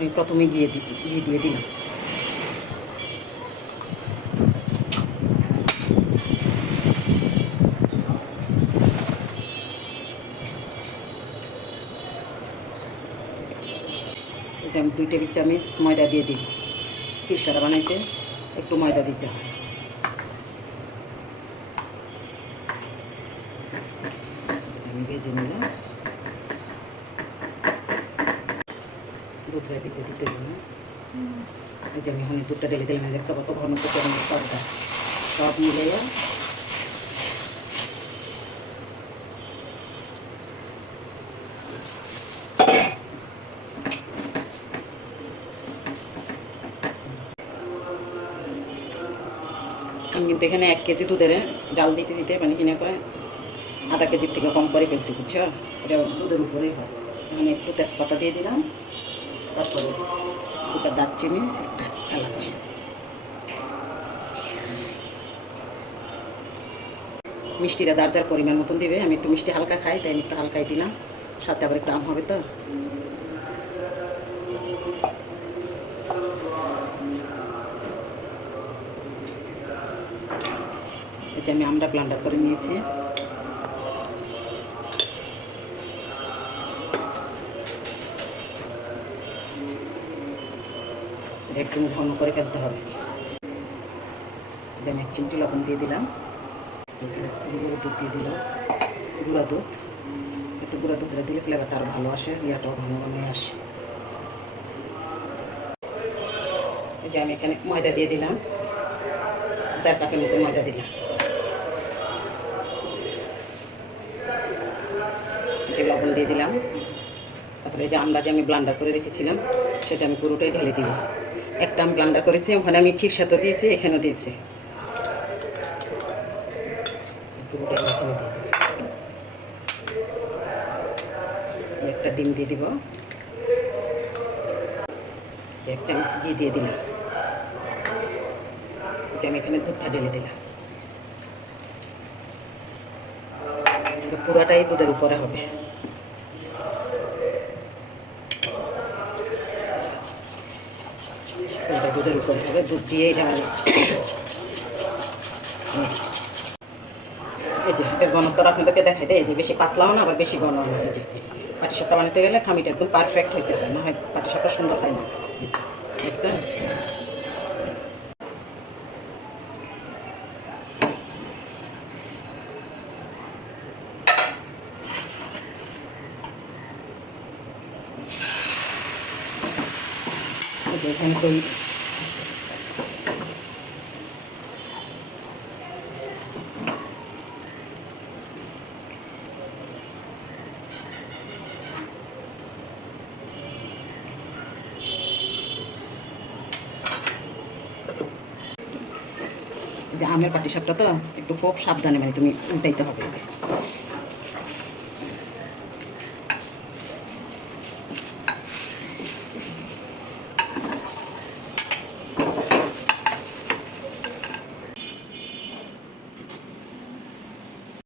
আমি প্রথমে গিয়ে দি- ঘি দিয়ে দিলাম। আমি দুই টেবিল চামচ ময়দা দিয়ে দিই। পিরসাটা বানাইতে একটু ময়দা দিতে হয়। ভেজে নিলাম। দুধটা দিতে দিতে না এই যে আমি এখন দুধটা ঢেলে দিলাম দেখছ কত ঘন করতে সবটা সব মিলে আমি কিন্তু এখানে এক কেজি দুধের জাল দিতে দিতে মানে কিনে করে আধা কেজির থেকে কম করে ফেলছি, বুঝছ? এটা দুধের উপরেই হয়। মানে একটু তেজপাতা দিয়ে দিলাম। তারপরে দুটা দারচিনি, একটা এলাচ। মিষ্টিটা যার যার পরিমাণ মতন দিবে, আমি একটু মিষ্টি হালকা খাই, তাই আমি একটু হালকাই দিলাম। সাথে আবার একটু আম হবে তো। আমি আমরা ব্লান্ডার করে নিয়েছি। একটু ঘন করে ফেলতে হবে। যে আমি এক চিমটি লবণ দিয়ে দিলাম। দিলাম দুধ দিয়ে দিলাম গুঁড়া দুধ। একটু গুঁড়া দুধটা দিলে ফ্লেভারটা আরও ভালো আসে, ইয়াটাও ঘন ঘন আসে। যে আমি এখানে ময়দা দিয়ে দিলাম। দেড় কাপের মতো ময়দা দিলাম। যে লবণ দিয়ে দিলাম। তারপরে যে আমরা যে আমি ব্লান্ডার করে রেখেছিলাম, সেটা আমি পুরোটাই ঢেলে দিব একটা আমি ব্লান্ডার করেছি, ওখানে আমি সাথে দিয়েছি, এখানেও দিয়েছি। একটা ডিম দিয়ে দিব। এক চামচ ঘি দিয়ে দিলাম। আমি এখানে দুধটা ঢেলে দিলাম। পুরাটাই দুধের উপরে হবে। দুধের উপরে হবে দুধ দিয়েই ঢালা এই যে এর ঘনত্ব আপনাদেরকে দেখাই দেয় এই যে বেশি পাতলাও না, আবার বেশি ঘন না, এই যে। পাটি সাপটা বানাতে গেলে খামিটা একদম পারফেক্ট হইতে হয়, না হয় পাটি সাপটা সুন্দর হয় না। দেখছেন? এখানে তো এই- যে আমের পাটি সাপটা তো একটু খুব সাবধানে মানে তুমি উল্টাইতে হবে